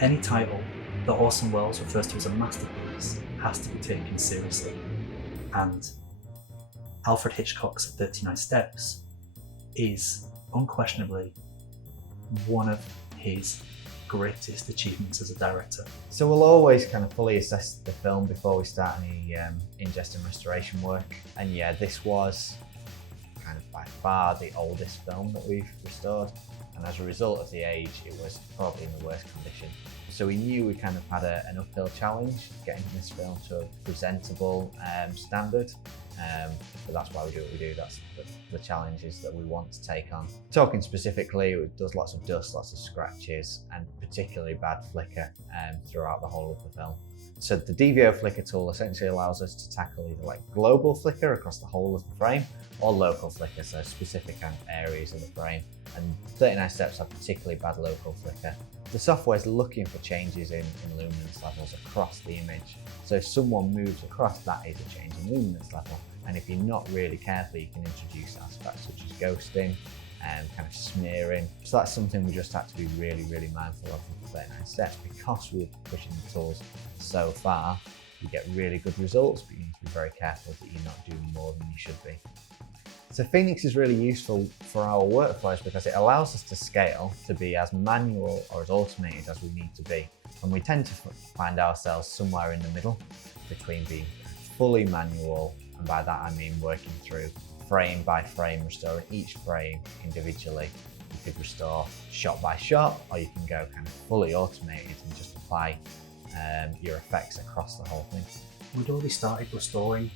Any title that Orson Welles refers to as a masterpiece has to be taken seriously, and Alfred Hitchcock's 39 Steps is unquestionably one of his greatest achievements as a director. So we'll always kind of fully assess the film before we start any ingest and restoration work. And yeah, this was kind of by far the oldest film that we've restored. And as a result of the age, it was probably in the worst condition. So we knew we kind of had an uphill challenge getting this film to a presentable standard. But that's why we do what we do. That's the challenges that we want to take on. Talking specifically, it does lots of dust, lots of scratches, and particularly bad flicker throughout the whole of the film. So the DVO flicker tool essentially allows us to tackle either like global flicker across the whole of the frame or local flicker, so specific areas of the frame. And 39 Steps have particularly bad local flicker. The software is looking for changes in luminance levels across the image. So if someone moves across, that is a change in luminance level. And if you're not really careful, you can introduce aspects such as ghosting and kind of smearing. So that's something we just have to be really, really mindful of with 39 Steps. Because we're pushing the tools so far, you get really good results, but you need to be very careful that you're not doing more than you should be. So Phoenix is really useful for our workflows because it allows us to scale to be as manual or as automated as we need to be. And we tend to find ourselves somewhere in the middle between being fully manual, and by that I mean working through frame by frame, restoring each frame individually. You could restore shot by shot, or you can go kind of fully automated and just apply your effects across the whole thing. We'd already started restoring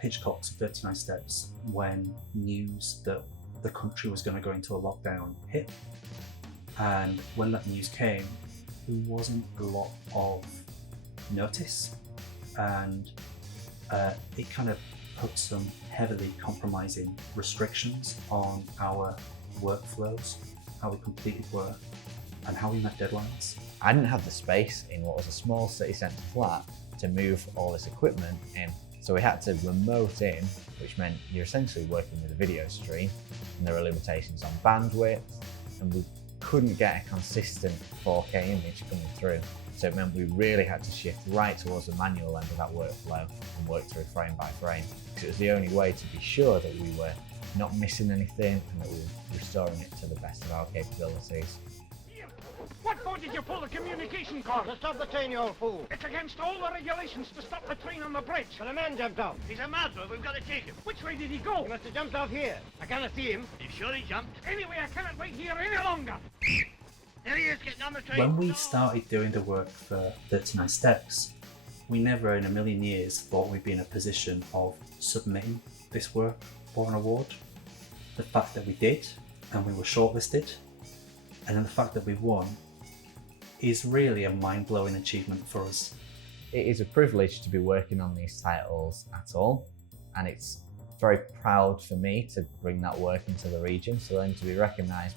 Hitchcock's 39 Steps when news that the country was going to go into a lockdown hit. And when that news came, there wasn't a lot of notice, and it kind of put some heavily compromising restrictions on our workflows, how we completed work, and how we met deadlines. I didn't have the space in what was a small city centre flat to move all this equipment in. So we had to remote in, which meant you're essentially working with a video stream, and there are limitations on bandwidth, and we couldn't get a consistent 4K image coming through. So it meant we really had to shift right towards the manual end of that workflow and work through frame by frame, because it was the only way to be sure that we were not missing anything and that we were restoring it to the best of our capabilities. What for did you pull the communication cord? To stop the train, you old fool. It's against all the regulations to stop the train on the bridge. But a man jumped off. He's a murderer. We've got to take him. Which way did he go? He must have jumped off here. I cannot see him. You sure he jumped? Anyway, I cannot wait here any longer. There he is, getting on the train. When we started doing the work for 39 Steps, we never in a million years thought we'd be in a position of submitting this work for an award. The fact that we did, and we were shortlisted, and then the fact that we won, is really a mind-blowing achievement for us. It is a privilege to be working on these titles at all, and it's very proud for me to bring that work into the region, so then to be recognised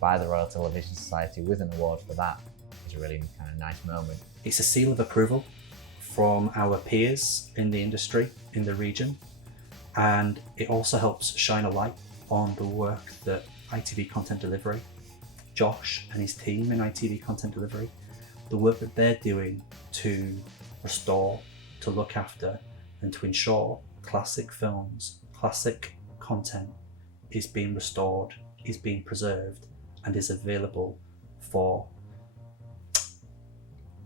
by the Royal Television Society with an award for that is a really kind of nice moment. It's a seal of approval from our peers in the industry, in the region, and it also helps shine a light on the work that ITV Content Delivery, Josh and his team in ITV Content Delivery, the work that they're doing to restore, to look after, and to ensure classic films, classic content is being restored, is being preserved, and is available for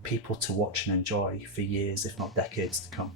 people to watch and enjoy for years, if not decades to come.